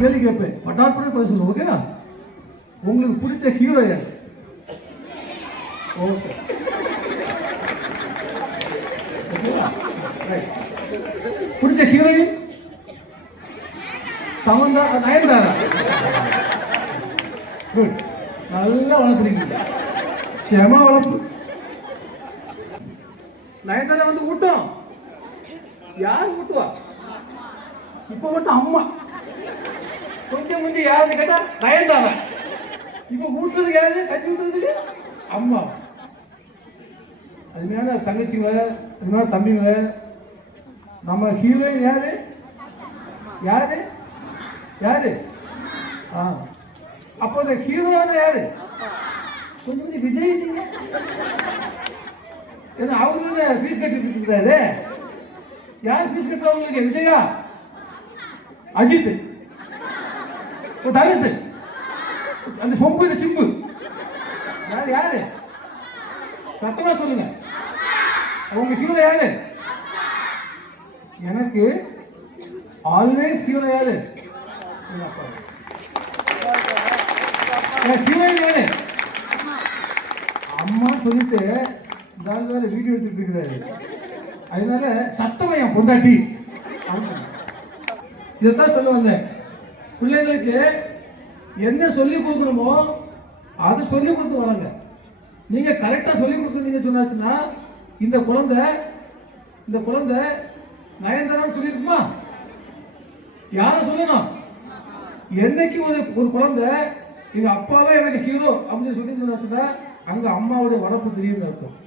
கேள்வி கேட்பேன், பட்டாப்பட பதில் சொல்லுங்க. ஓகேவா? உங்களுக்கு பிடிச்ச ஹீரோ யார்? ஓகே, ஓகேவா? பிடிச்ச ஹீரோயின்? சமந்தா, நயன்தாரா? குட், நல்லா வளர்த்துறீங்க, செம வளர்ப்பு. நயன்தாரா வந்து ஊட்டம் யாரு ஊட்டுவா? இப்ப மட்டும் அம்மா. கொஞ்சம் யாருன்னு கேட்டா நயன்தாரா. இப்ப ஊட்டுறதுக்கு யாரு? கஞ்சி ஊட்டுறதுக்கு அம்மா. அதுமையான தங்கச்சிங்கள, அதுமையான தம்பிங்கள, நம்ம ஹீரோயின் யாரு? யாரு யாரு? அப்போ அந்த ஹீரோன்னு யாரு? கொஞ்சம் விஜய். நீங்க ஏன்னா அவரு ஃபீஸ் கட்டிட்டு இருக்கிறாரு. யார் ஃபீஸ் கட்டுறவங்களுக்கு? விஜயா, அஜித், தனுஷ், அந்த சொம்பு சிம்பு, யாரு யாரு? சத்தமா சொல்லுங்க, உங்க ஹீரோ யாரு? எனக்கு ஆல்வேஸ் ஹீரோ யாரு? ஹீரோயின் யாரு? அம்மா சொல்லிட்டு வேற வீடியோ எடுத்துட்டு இருக்கிறாரு. அதனால சத்தமா என் பொண்டாட்டி. இதைத்தான் சொல்ல வந்தேன். பிள்ளைங்களுக்கு என்ன சொல்லி கொடுக்கணுமோ அதை சொல்லி கொடுத்து வளங்க. நீங்க கரெக்டா சொல்லி கொடுத்தீங்க சொன்னாச்சுன்னா இந்த குழந்தை நயன்தாரான்னு சொல்லியிருக்குமா? யார சொல்லணும்? என்னைக்கு ஒரு குழந்தை எங்க அப்பா தான் எனக்கு ஹீரோ அப்படின்னு சொல்லி சொன்னாச்சுன்னா அங்க அம்மாவுடைய வளர்ப்பு தெரியும்னு அர்த்தம்.